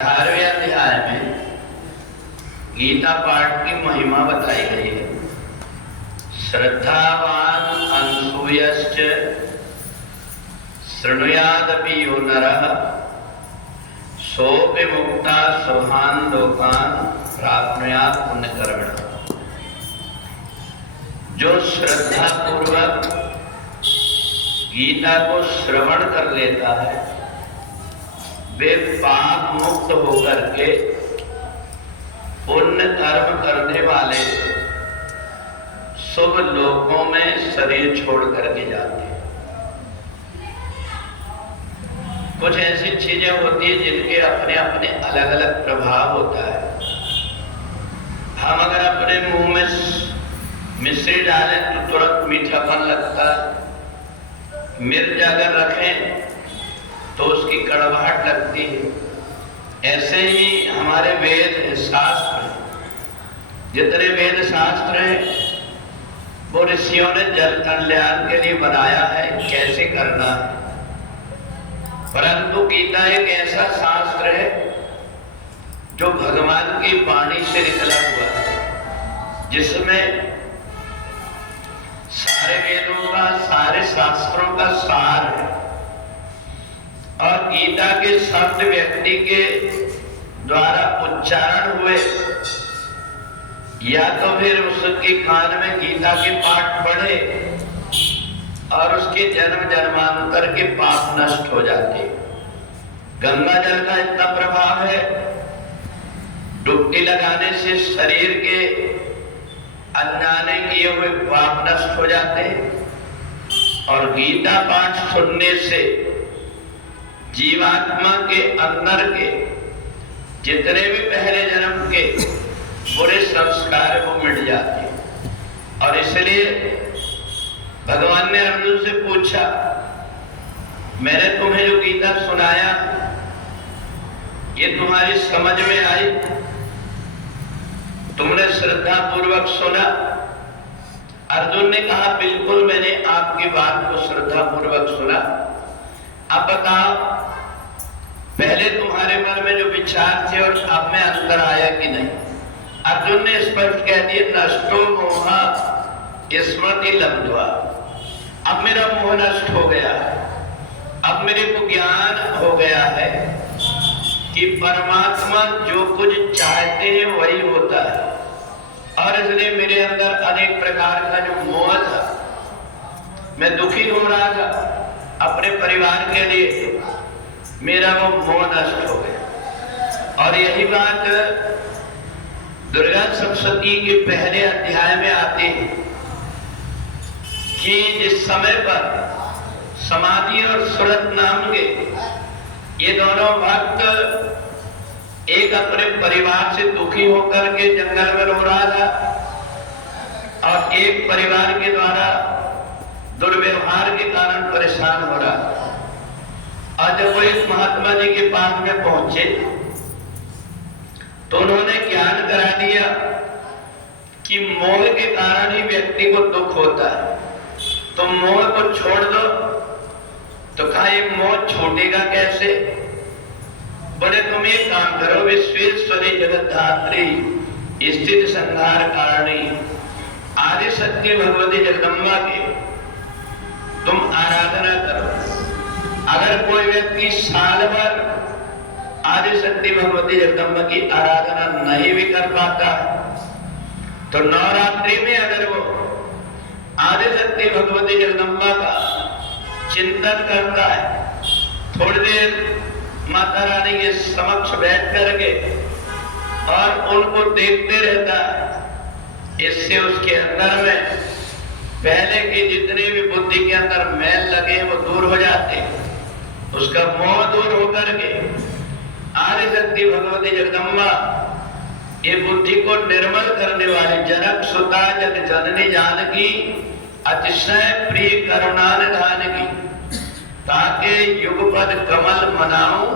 18वें अध्याय में गीता पाठ की महिमा बताई गई है। श्रद्धावान अनसूयश्च शृणुयादपि यो नरः सोऽपि मुक्ता शुभान् लोकान् प्राप्नुयात् पुण्यकर्मणः। जो श्रद्धा पूर्वक गीता को श्रवण कर लेता है वे पाप मुक्त होकर के पुण्य कर्म करने वाले शुभ लोकों में शरीर छोड़ करके जाते हैं। कुछ ऐसी चीजें होती हैं जिनके अपने अपने अलग अलग प्रभाव होता है। हम अगर अपने मुंह में मिश्री डालें तो तुरंत मीठापन लगता है। मिर्च अगर रखें तो उसकी कड़वाहट लगती है। ऐसे ही हमारे वेद शास्त्र, जितने वेद शास्त्र हैं वो ऋषियों ने जन कल्याण के लिए बनाया है, कैसे करना है। परंतु गीता एक ऐसा शास्त्र है जो भगवान की वाणी से निकला हुआ है, जिसमें सारे वेदों का, सारे शास्त्रों का सार है। और गीता के शब्द व्यक्ति के द्वारा उच्चारण हुए या तो फिर उसके कान में गीता के पाठ पढ़े और उसके जन्म जन्मांतर के पाप नष्ट हो जाते। गंगा जल का इतना प्रभाव है, डुबकी लगाने से शरीर के अनजाने किए हुए पाप नष्ट हो जाते। और गीता पाठ सुनने से जीवात्मा के अंदर के जितने भी पहले जन्म के बुरे संस्कार वो मिट जाते। और इसलिए भगवान ने अर्जुन से पूछा, मैंने तुम्हें जो गीता सुनाया ये तुम्हारी समझ में आई? तुमने श्रद्धा पूर्वक सुना? अर्जुन ने कहा, बिल्कुल मैंने आपकी बात को श्रद्धा पूर्वक सुना। अब बताओ, पहले तुम्हारे मन में जो विचार थे और अब में अंतर आया कि नहीं? अर्जुन ने स्पष्ट कह दिया, नष्टो मोह स्मृति लब्ध्वा। अब मेरा मोह नष्ट हो गया है। अब मेरे को ज्ञान हो गया है कि परमात्मा जो कुछ चाहते हैं वही होता है। और इसलिए मेरे अंदर अनेक प्रकार का जो मोह था, मैं दुखी हो रहा था अपने परिवार के लिए, मेरा वो मोह नष्ट हो गया। और यही बात दुर्गा सप्तशती के पहले अध्याय में आती है कि जिस समय पर समाधि और सुरत नाम के ये दोनों भक्त एक अपने परिवार से दुखी होकर के जंगल में रो रहा था और एक परिवार के द्वारा दुर्व्यवहार के कारण परेशान हो रहा था। और जब वो एक महात्मा जी के पास में पहुंचे तो उन्होंने ज्ञान करा दिया कि मोह के कारण ही व्यक्ति को दुख होता है। तो मोह को छोड़ दो। तो कहा, ये मोह छूटेगा कैसे? बड़े तुम एक काम करो, विश्वेश्वरी जगद्धात्री स्थिति संहार कारणी आदि शक्ति भगवती जगदम्बा के तुम आराधना करो। अगर कोई व्यक्ति साल भर आदि शक्ति भगवती जगदम्बा की आराधना नहीं भी कर पाता तो नवरात्रि में अगर वो आदि शक्ति भगवती जगदम्बा का चिंतन करता है, थोड़ी देर माता रानी के समक्ष बैठ करके और उनको देखते रहता है, इससे उसके अंदर में पहले के जितने भी बुद्धि के अंदर मैल लगे वो दूर हो जाते। उसका मोह दूर होकर के आदि शक्ति भगवती जगदम्बा ये बुद्धि को निर्मल करने वाली जनक सुता जग जननी जानकी अतिशय प्रिय करुणा निधान की, ताके युगपद कमल मनाऊं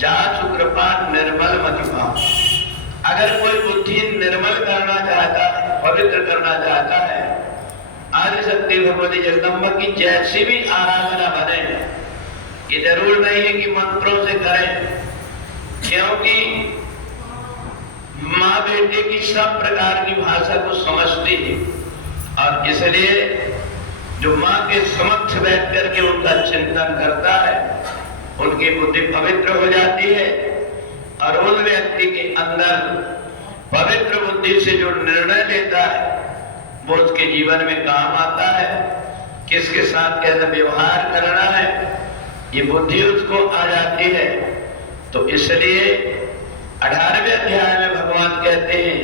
जासु कृपा निर्मल मति पाऊं। अगर कोई बुद्धि निर्मल करना चाहता है, पवित्र करना चाहता है, आदि शक्ति भगवती जगदम्बा की जैसी भी आराधना बने, ये जरूर नहीं है कि मंत्रों से करें, क्योंकि माँ बेटे की सब प्रकार की भाषा को समझती है और इसलिए जो माँ के समक्ष बैठ करके उनका चिंतन करता है उनकी बुद्धि पवित्र हो जाती है और उस व्यक्ति के अंदर पवित्र बुद्धि से जो निर्णय लेता है वो उसके जीवन में काम आता है। किसके साथ कैसे व्यवहार करना है ये बुद्धि उसको आ जाती है। तो इसलिए 18वें अध्याय में भगवान कहते हैं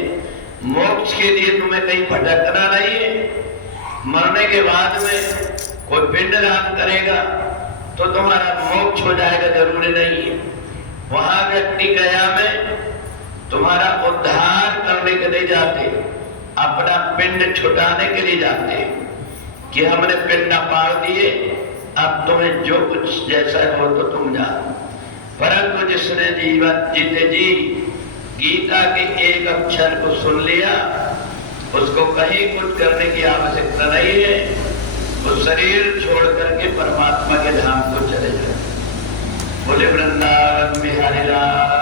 मोक्ष के लिए तुम्हें कहीं भटकना नहीं है। मरने के बाद में कोई पिंडदान करेगा तो तुम्हारा मोक्ष हो जाएगा जरूरी नहीं है। वहां व्यक्ति गया में तुम्हारा उद्धार करने के लिए जाते, अपना पिंड छुटाने के लिए जाते कि हमने पिंड पाड़ दिए, अब तुम्हें जो कुछ जैसा हो तो तुम जाओ। परंतु जिसने जीवन जीते जी गीता के एक अक्षर को सुन लिया उसको कहीं कुछ करने की आवश्यकता नहीं है। वो शरीर छोड़ करके परमात्मा के धाम को चले जाए। बोले वृंदावन बिहारी लाल